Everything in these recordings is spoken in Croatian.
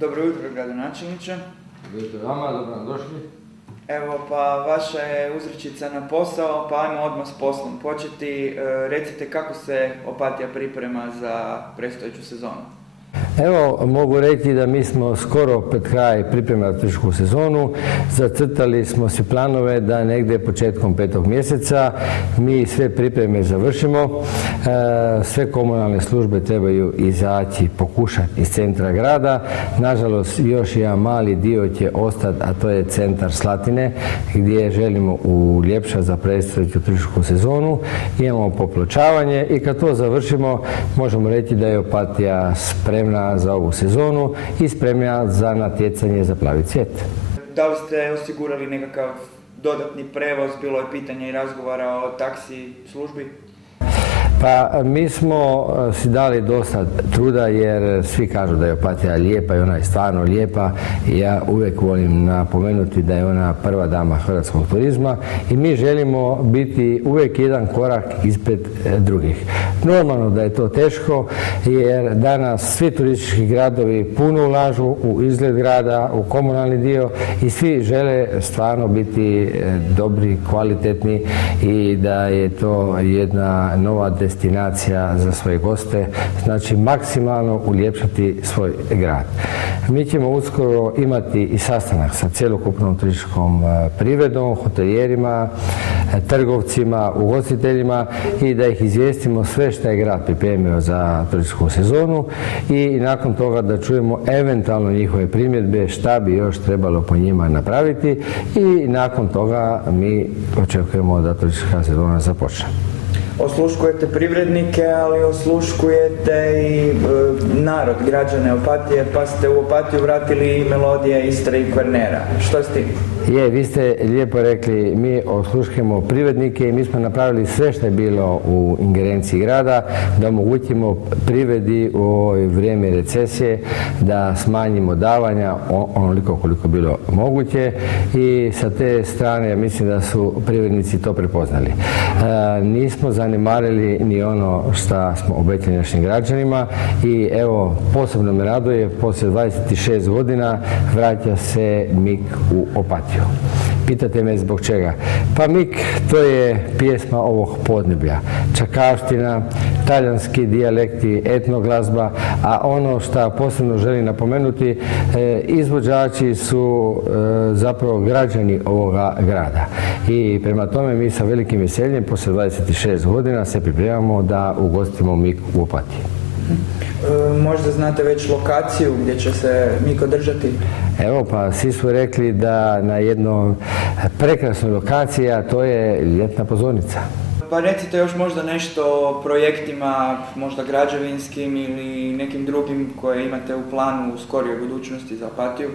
Dobro jutro, gradonačelniče. Dobro jutro vama, dobro nam došli. Evo, pa vaša je uzrečica na posao, pa ajmo odmah s poslom početi. Recite kako se Opatija priprema za predstojeću sezonu? Evo, mogu reći da mi smo skoro pred kraj priprema za turističku sezonu. Zacrtali smo si planove da negdje početkom 5. mjeseca mi sve pripreme završimo. Sve komunalne službe trebaju izaći, pokušati iz centra grada. Nažalost, još jedan mali dio će ostati, a to je centar Slatine, gdje želimo uljepšati za predstojeću turističku sezonu. Imamo popločavanje i kad to završimo, možemo reći da je Opatija spremna za ovu sezonu i spremna za natjecanje za plavi cvijet. Da li ste osigurali nekakav dodatni prevoz, bilo je pitanja i razgovara o taksi službi? Pa mi smo si dali dosta truda jer svi kažu da je Opatija lijepa i ona je stvarno lijepa i ja uvijek volim napomenuti da je ona prva dama hrvatskog turizma i mi želimo biti uvijek jedan korak ispred drugih. Normalno da je to teško jer danas svi turistički gradovi puno ulažu u izgled grada, u komunalni dio i svi žele stvarno biti dobri, kvalitetni i da je to jedna nova destinacija za svoje goste, znači maksimalno uljepšati svoj grad. Mi ćemo uskoro imati i sastanak sa cjelokupnom turističkom privredom, hotelijerima, trgovcima, ugostiteljima i da ih izvijestimo sve što je grad pripremio za turističku sezonu i nakon toga da čujemo eventualno njihove primjedbe šta bi još trebalo po njima napraviti i nakon toga mi očekujemo da turistička sezona započne. Osluškujete privrednike, ali osluškujete i narod, građane Opatije, pa ste u Opatiju vratili i melodije Istre i Kvarnera. Što je s tim? Vi ste lijepo rekli, mi osluškujemo privrednike i mi smo napravili sve što je bilo u ingerenciji grada da omogućimo privredi u ovoj vrijeme recesije, da smanjimo davanja onoliko koliko je bilo moguće i sa te strane mislim da su privrednici to prepoznali. Nismo zanemarili ni ono što smo obećali našim građanima i evo, posebno me raduje, poslije 26 godina vraća se MIK u Opatiju. Pitate me zbog čega? Pa MIK, to je pjesma ovog podneblja. Čakavština, talijanski dijalekti, etnoglazba, a ono što posebno želim napomenuti, izvođači su zapravo građani ovoga grada. I prema tome mi sa velikim veseljem poslije 26 godina se pripremamo da ugostimo MIK u Opatiji. Možda znate već lokaciju gdje će se MIK održati? Evo, pa svi su rekli da na jednoj prekrasnoj lokaciji, a to je ljetna pozornica. Pa recite još možda nešto o projektima, možda građevinskim ili nekim drugim koje imate u planu u skorijoj budućnosti za Opatiju.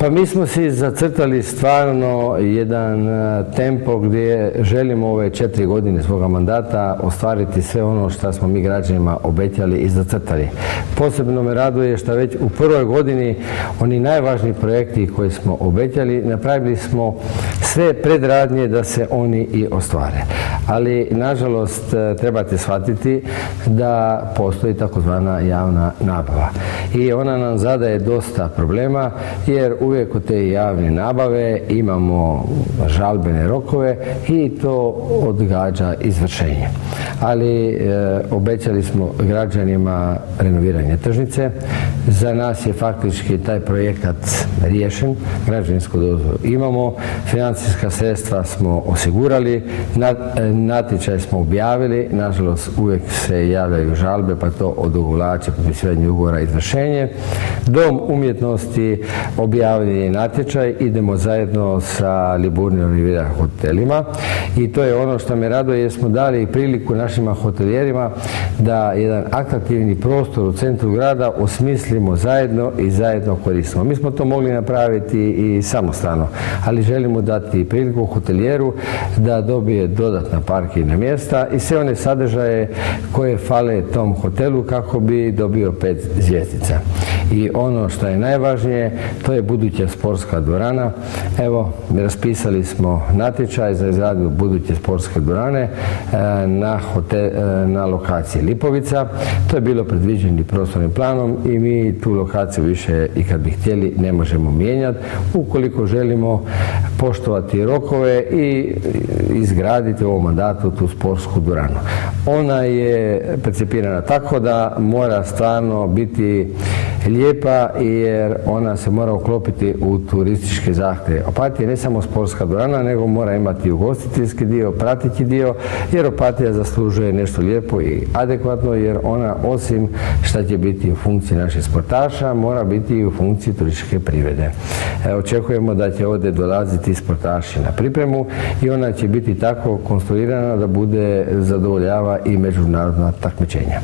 Pa mi smo si zacrtali stvarno jedan tempo gdje želimo ove 4 godine svoga mandata ostvariti sve ono što smo mi građanima obećali i zacrtali. Posebno me raduje što već u prvoj godini oni najvažniji projekti koji smo obećali, napravili smo sve predradnje da se oni i ostvare. Ali, nažalost, trebate shvatiti da postoji takozvana javna nabava. I ona nam zadaje dosta problema jer uvijek u te javne nabave imamo žalbene rokove i to odgađa izvršenje. Ali obećali smo građanima renoviranje tržnice. Za nas je faktički taj projekat riješen. Građevinsku dozvolu imamo, financijska sredstva smo osigurali, natječaj smo objavili, nažalost uvijek se javljaju žalbe pa to odugovlači potpisivanje ugovora i izvršenje. Dom umjetnosti objavljen je natječaj, idemo zajedno sa Liburnijom Rivijera hotelima i to je ono što me raduje jer smo dali priliku našima hotelijerima da jedan atraktivni prostor u centru grada osmislimo zajedno i zajedno koristimo. Mi smo to mogli napraviti i samostalno, ali želimo dati priliku hotelijeru da dobije dodatna parkirna mjesta i sve one sadržaje koje fale tom hotelu kako bi dobio 5 zvjezdica. I ono što je najvažnije, to je budući buduća sportska dvorana. Evo, raspisali smo natječaj za izradu buduće sportske dvorane na lokaciji Lipovica. To je bilo predviđeno prostornim planom i mi tu lokaciju više i kad bi htjeli ne možemo mijenjati ukoliko želimo poštovati rokove i izgraditi u ovom mandatu tu sportsku dvoranu. Ona je percipirana tako da mora stvarno biti lijepa jer ona se mora uklopiti u turističke zahtjeve. Opatija je ne samo sportska dvorana, nego mora imati ugostiteljski dio, pratiti dio, jer Opatija zaslužuje nešto lijepo i adekvatno, jer ona osim što će biti u funkciji naših sportaša, mora biti i u funkciji turističke privrede. Očekujemo da će ovdje dolaziti sportaši na pripremu i ona će biti tako konstruirana da bude zadovoljava i međunarodna takmičenja.